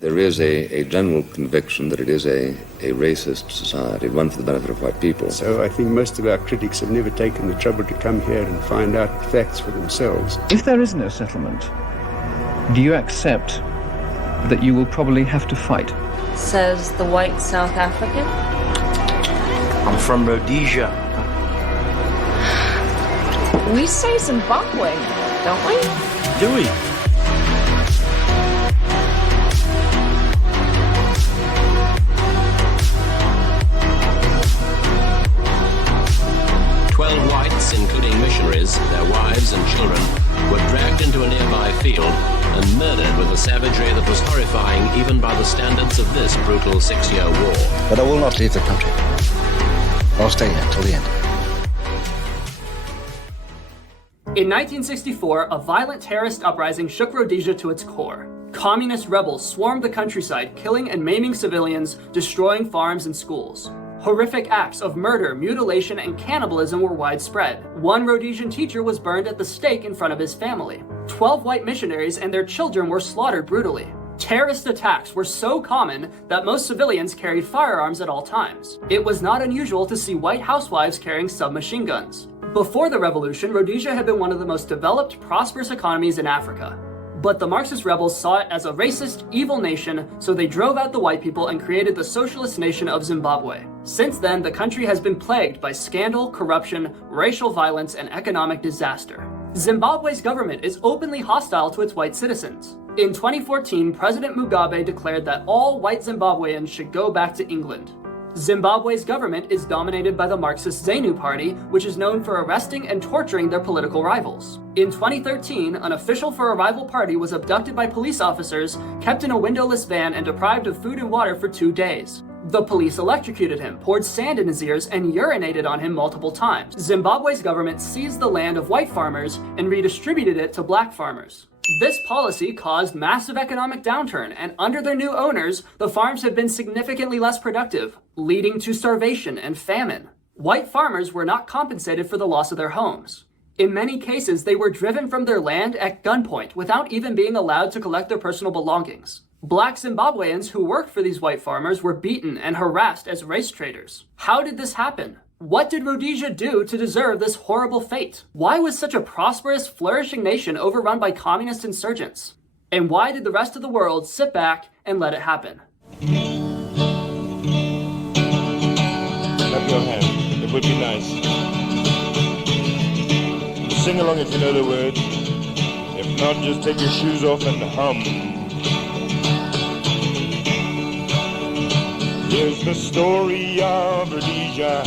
There is a general conviction that it is a racist society, one for the benefit of white people. So I think most of our critics have never taken the trouble to come here and find out facts for themselves. If there is no settlement, do you accept that you will probably have to fight? Says the white South African. I'm from Rhodesia. We say Zimbabwe, don't we? Do we? Including missionaries, their wives and children, were dragged into a nearby field and murdered with a savagery that was horrifying even by the standards of this brutal 6-year war. But I will not leave the country. I'll stay here till the end. In 1964, a violent terrorist uprising shook Rhodesia to its core. Communist rebels swarmed the countryside, killing and maiming civilians, destroying farms and schools. Horrific acts of murder, mutilation, and cannibalism were widespread. One Rhodesian teacher was burned at the stake in front of his family. 12 white missionaries and their children were slaughtered brutally. Terrorist attacks were so common that most civilians carried firearms at all times. It was not unusual to see white housewives carrying submachine guns. Before the revolution, Rhodesia had been one of the most developed, prosperous economies in Africa. But the Marxist rebels saw it as a racist, evil nation, so they drove out the white people and created the socialist nation of Zimbabwe. Since then, the country has been plagued by scandal, corruption, racial violence, and economic disaster. Zimbabwe's government is openly hostile to its white citizens. In 2014, President Mugabe declared that all white Zimbabweans should go back to England. Zimbabwe's government is dominated by the Marxist ZANU party, which is known for arresting and torturing their political rivals. In 2013, an official for a rival party was abducted by police officers, kept in a windowless van, and deprived of food and water for 2 days. The police electrocuted him, poured sand in his ears, and urinated on him multiple times. Zimbabwe's government seized the land of white farmers and redistributed it to black farmers. This policy caused massive economic downturn, and under their new owners, the farms have been significantly less productive, leading to starvation and famine. White farmers were not compensated for the loss of their homes. In many cases, they were driven from their land at gunpoint without even being allowed to collect their personal belongings. Black Zimbabweans who worked for these white farmers were beaten and harassed as race traders. How did this happen? What did Rhodesia do to deserve this horrible fate? Why was such a prosperous, flourishing nation overrun by communist insurgents? And why did the rest of the world sit back and let it happen? Clap your hand. It would be nice. Sing along if you know the words. If not, just take your shoes off and hum. Here's the story of Rhodesia,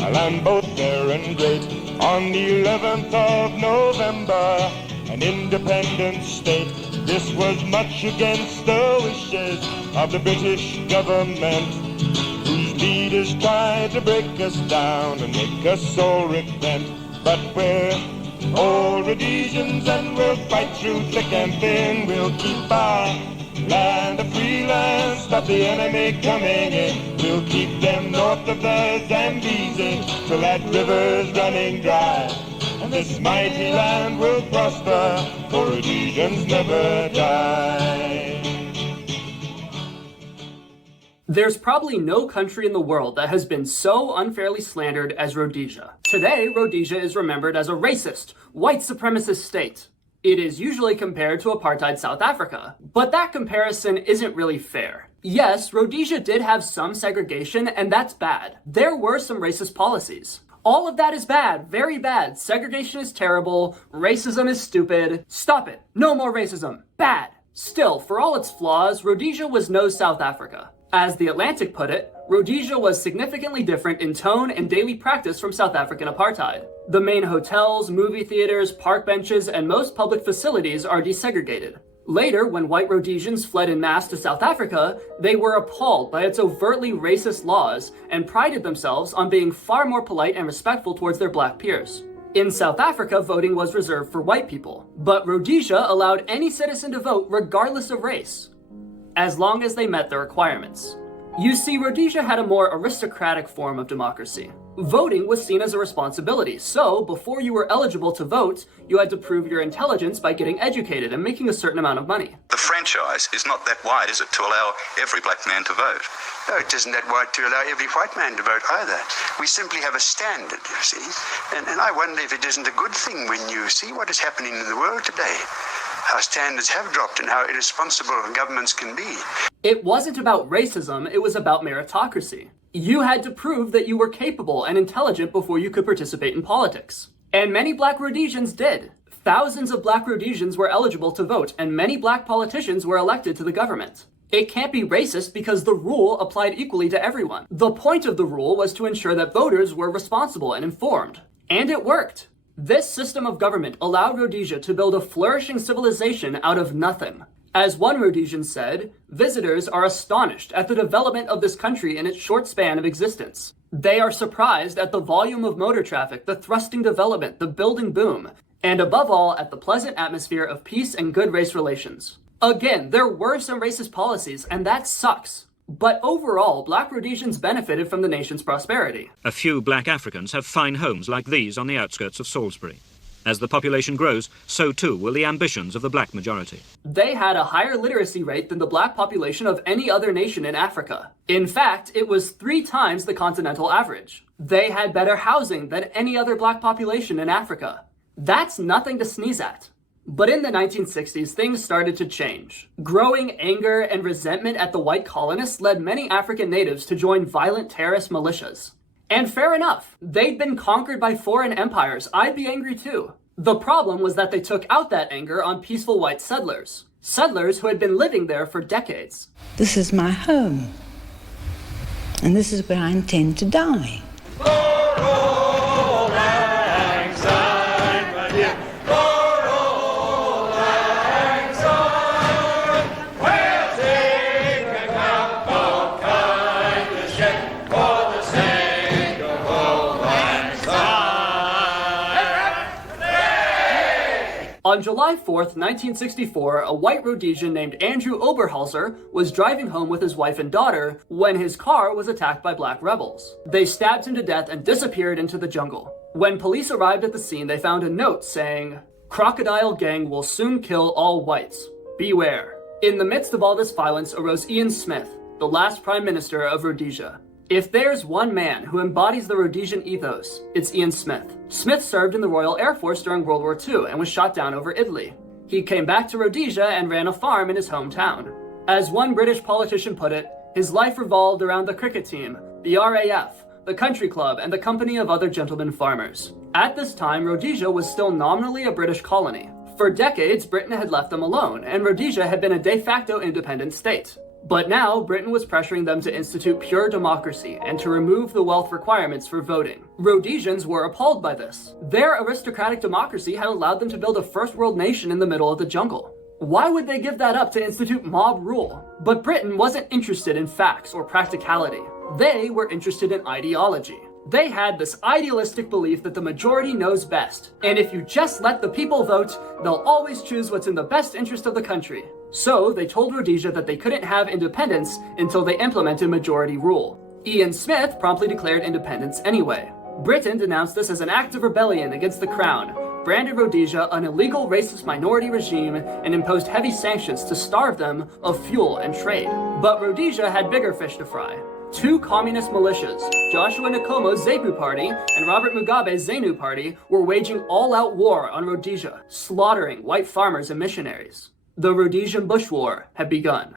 a land both fair and great. On the 11th of November, an independent state. This was much against the wishes of the British government, whose leaders tried to break us down and make us all repent. But we're all Rhodesians and we'll fight through thick and thin. We'll keep our land a free land, stop the enemy coming in. We'll keep them north of the Zambezi till that river's running dry. And this mighty land will prosper, for Rhodesians never die. There's probably no country in the world that has been so unfairly slandered as Rhodesia. Today, Rhodesia is remembered as a racist, white supremacist state. It is usually compared to apartheid South Africa, but that comparison isn't really fair. Yes, Rhodesia did have some segregation, and that's bad. There were some racist policies. All of that is bad, very bad. Segregation is terrible, racism is stupid. Stop it, no more racism, bad. Still, for all its flaws, Rhodesia was no South Africa. As The Atlantic put it, Rhodesia was significantly different in tone and daily practice from South African apartheid. The main hotels, movie theaters, park benches, and most public facilities are desegregated. Later, when white Rhodesians fled en masse to South Africa, they were appalled by its overtly racist laws and prided themselves on being far more polite and respectful towards their black peers. In South Africa, voting was reserved for white people, but Rhodesia allowed any citizen to vote regardless of race, as long as they met the requirements. You see, Rhodesia had a more aristocratic form of democracy. Voting was seen as a responsibility, so before you were eligible to vote, you had to prove your intelligence by getting educated and making a certain amount of money. The franchise is not that wide, is it, to allow every black man to vote? No, it isn't that wide to allow every white man to vote either. We simply have a standard, you see. And I wonder if it isn't a good thing when you see what is happening in the world today. How standards have dropped and how irresponsible governments can be. It wasn't about racism, it was about meritocracy. You had to prove that you were capable and intelligent before you could participate in politics. And many black Rhodesians did. Thousands of black Rhodesians were eligible to vote, and many black politicians were elected to the government. It can't be racist because the rule applied equally to everyone. The point of the rule was to ensure that voters were responsible and informed. And it worked. This system of government allowed Rhodesia to build a flourishing civilization out of nothing. As one Rhodesian said, visitors are astonished at the development of this country in its short span of existence. They are surprised at the volume of motor traffic, the thrusting development, the building boom, and above all, at the pleasant atmosphere of peace and good race relations. Again, there were some racist policies, and that sucks. But overall, black Rhodesians benefited from the nation's prosperity. A few black Africans have fine homes like these on the outskirts of Salisbury. As the population grows, so too will the ambitions of the black majority. They had a higher literacy rate than the black population of any other nation in Africa. In fact, it was 3 times the continental average. They had better housing than any other black population in Africa. That's nothing to sneeze at. But in the 1960s, things started to change. Growing anger and resentment at the white colonists led many African natives to join violent terrorist militias. And fair enough, they'd been conquered by foreign empires. I'd be angry too. The problem was that they took out that anger on peaceful white settlers. Settlers who had been living there for decades. This is my home. And this is where I intend to die. On July 4th, 1964, a white Rhodesian named Andrew Oberhalser was driving home with his wife and daughter when his car was attacked by black rebels. They stabbed him to death and disappeared into the jungle. When police arrived at the scene, they found a note saying, "Crocodile gang will soon kill all whites. Beware." In the midst of all this violence arose Ian Smith, the last Prime Minister of Rhodesia. If there's one man who embodies the Rhodesian ethos, it's Ian Smith. Smith served in the Royal Air Force during World War II and was shot down over Italy. He came back to Rhodesia and ran a farm in his hometown. As one British politician put it, his life revolved around the cricket team, the RAF, the country club, and the company of other gentlemen farmers. At this time, Rhodesia was still nominally a British colony. For decades, Britain had left them alone, and Rhodesia had been a de facto independent state. But now, Britain was pressuring them to institute pure democracy and to remove the wealth requirements for voting. Rhodesians were appalled by this. Their aristocratic democracy had allowed them to build a first-world nation in the middle of the jungle. Why would they give that up to institute mob rule? But Britain wasn't interested in facts or practicality. They were interested in ideology. They had this idealistic belief that the majority knows best, and if you just let the people vote, they'll always choose what's in the best interest of the country. So they told Rhodesia that they couldn't have independence until they implemented majority rule. Ian Smith promptly declared independence anyway. Britain denounced this as an act of rebellion against the crown, branded Rhodesia an illegal racist minority regime, and imposed heavy sanctions to starve them of fuel and trade. But Rhodesia had bigger fish to fry. 2 communist militias, Joshua Nkomo's ZEPU party and Robert Mugabe's ZANU party, were waging all-out war on Rhodesia, slaughtering white farmers and missionaries. The Rhodesian Bush War had begun.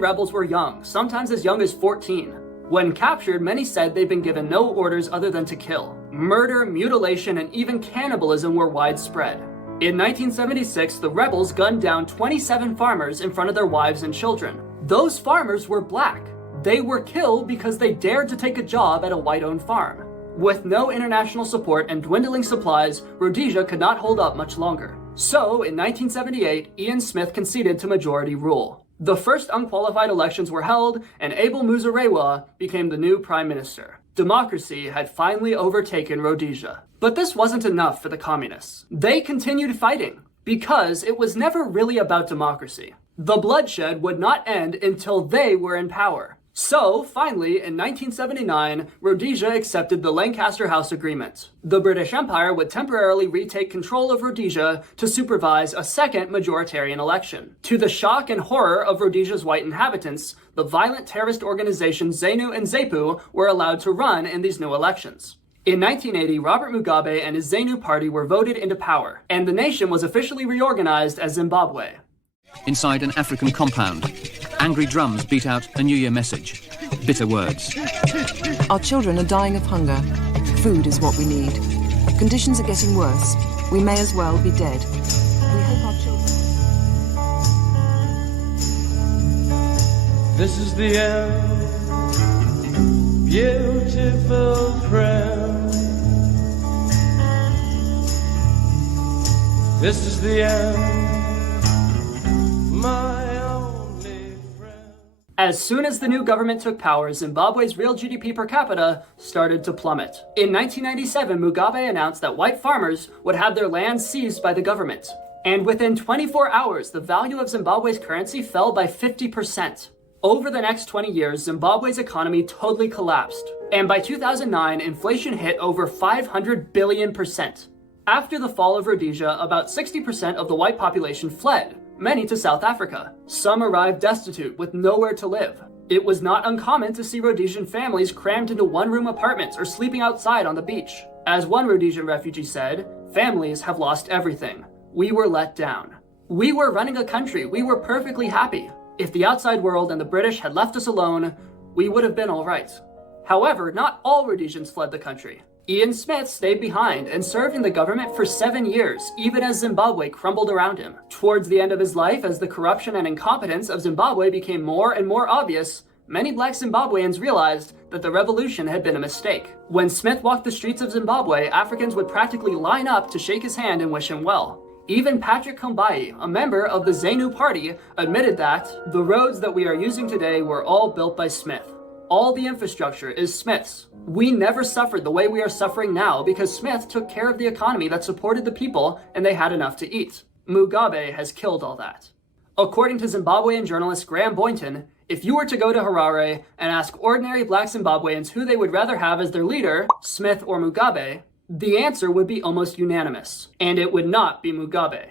Rebels were young, sometimes as young as 14. When captured, many said they'd been given no orders other than to kill. Murder, mutilation, and even cannibalism were widespread. In 1976, the rebels gunned down 27 farmers in front of their wives and children. Those farmers were black. They were killed because they dared to take a job at a white-owned farm. With no international support and dwindling supplies, Rhodesia could not hold up much longer. So, in 1978, Ian Smith conceded to majority rule. The first unqualified elections were held, and Abel Muzorewa became the new prime minister. Democracy had finally overtaken Rhodesia. But this wasn't enough for the communists. They continued fighting, because it was never really about democracy. The bloodshed would not end until they were in power. So, finally, in 1979, Rhodesia accepted the Lancaster House Agreement. The British Empire would temporarily retake control of Rhodesia to supervise a second majoritarian election. To the shock and horror of Rhodesia's white inhabitants, the violent terrorist organizations ZANU and ZAPU were allowed to run in these new elections. In 1980, Robert Mugabe and his ZANU party were voted into power, and the nation was officially reorganized as Zimbabwe. Inside an African compound, angry drums beat out a New Year message. Bitter words. Our children are dying of hunger. Food is what we need. Conditions are getting worse. We may as well be dead. We hope our children... This is the end. Beautiful friend. This is the end. My only friend. As soon as the new government took power, Zimbabwe's real GDP per capita started to plummet. In 1997, Mugabe announced that white farmers would have their land seized by the government. And within 24 hours, the value of Zimbabwe's currency fell by 50%. Over the next 20 years, Zimbabwe's economy totally collapsed. And by 2009, inflation hit over 500 billion%. After the fall of Rhodesia, about 60% of the white population fled, many to South Africa. Some arrived destitute with nowhere to live. It was not uncommon to see Rhodesian families crammed into one-room apartments or sleeping outside on the beach. As one Rhodesian refugee said, "Families have lost everything. We were let down. We were running a country. We were perfectly happy. If the outside world and the British had left us alone, we would have been all right." However, not all Rhodesians fled the country. Ian Smith stayed behind and served in the government for 7 years, even as Zimbabwe crumbled around him. Towards the end of his life, as the corruption and incompetence of Zimbabwe became more and more obvious, many black Zimbabweans realized that the revolution had been a mistake. When Smith walked the streets of Zimbabwe, Africans would practically line up to shake his hand and wish him well. Even Patrick Kombai, a member of the ZANU party, admitted that the roads that we are using today were all built by Smith. All the infrastructure is Smith's. We never suffered the way we are suffering now because Smith took care of the economy that supported the people and they had enough to eat. Mugabe has killed all that. According to Zimbabwean journalist Graham Boynton, if you were to go to Harare and ask ordinary black Zimbabweans who they would rather have as their leader, Smith or Mugabe, the answer would be almost unanimous, and it would not be Mugabe.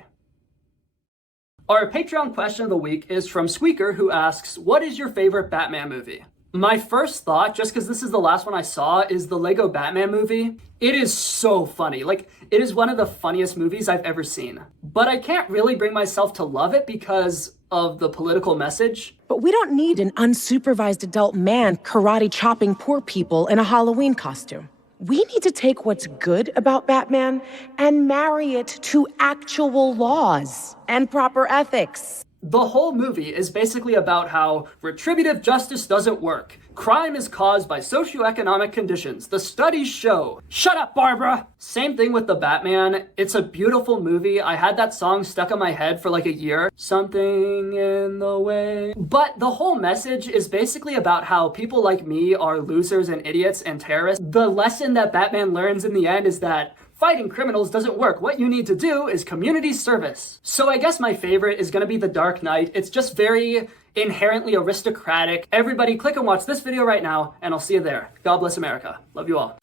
Our Patreon question of the week is from Squeaker, who asks, "What is your favorite Batman movie?" My first thought, just because this is the last one I saw, is the Lego Batman movie. It is so funny. It is one of the funniest movies I've ever seen. But I can't really bring myself to love it because of the political message. But we don't need an unsupervised adult man karate chopping poor people in a Halloween costume. We need to take what's good about Batman and marry it to actual laws and proper ethics. The whole movie is basically about how retributive justice doesn't work. Crime is caused by socioeconomic conditions. The studies show. Shut up, Barbara! Same thing with the Batman. It's a beautiful movie. I had that song stuck in my head for like a year. Something in the way. But the whole message is basically about how people like me are losers and idiots and terrorists. The lesson that Batman learns in the end is that fighting criminals doesn't work. What you need to do is community service. So I guess my favorite is gonna be The Dark Knight. It's just very inherently aristocratic. Everybody click and watch this video right now, and I'll see you there. God bless America. Love you all.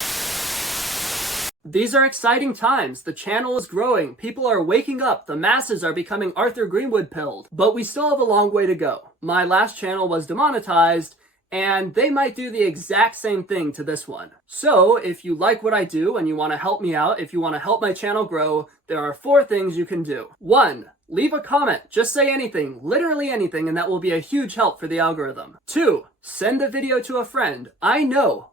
These are exciting times. The channel is growing. People are waking up. The masses are becoming Arthur Greenwood pilled. But we still have a long way to go. My last channel was demonetized, and they might do the exact same thing to this one. So, if you like what I do and you want to help me out, if you want to help my channel grow, there are 4 things you can do. 1. Leave a comment. Just say anything, literally anything, and that will be a huge help for the algorithm. 2. Send the video to a friend. I know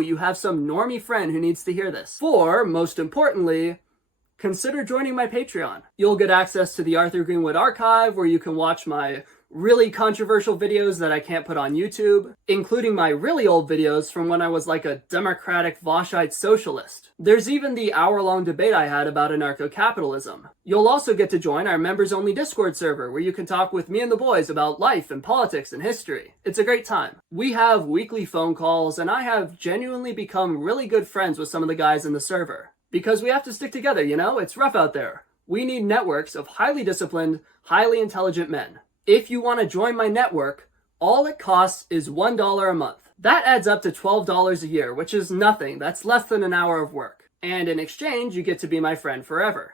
you have some normie friend who needs to hear this. 4, most importantly, consider joining my Patreon. You'll get access to the Arthur Greenwood archive where you can watch my really controversial videos that I can't put on YouTube, including my really old videos from when I was like a democratic Voshite socialist. There's even the hour-long debate I had about anarcho-capitalism. You'll also get to join our members-only Discord server where you can talk with me and the boys about life and politics and history. It's a great time. We have weekly phone calls, and I have genuinely become really good friends with some of the guys in the server. Because we have to stick together, you know? It's rough out there. We need networks of highly disciplined, highly intelligent men. If you want to join my network, all it costs is $1 a month. That adds up to $12 a year, which is nothing. That's less than an hour of work. And in exchange, you get to be my friend forever.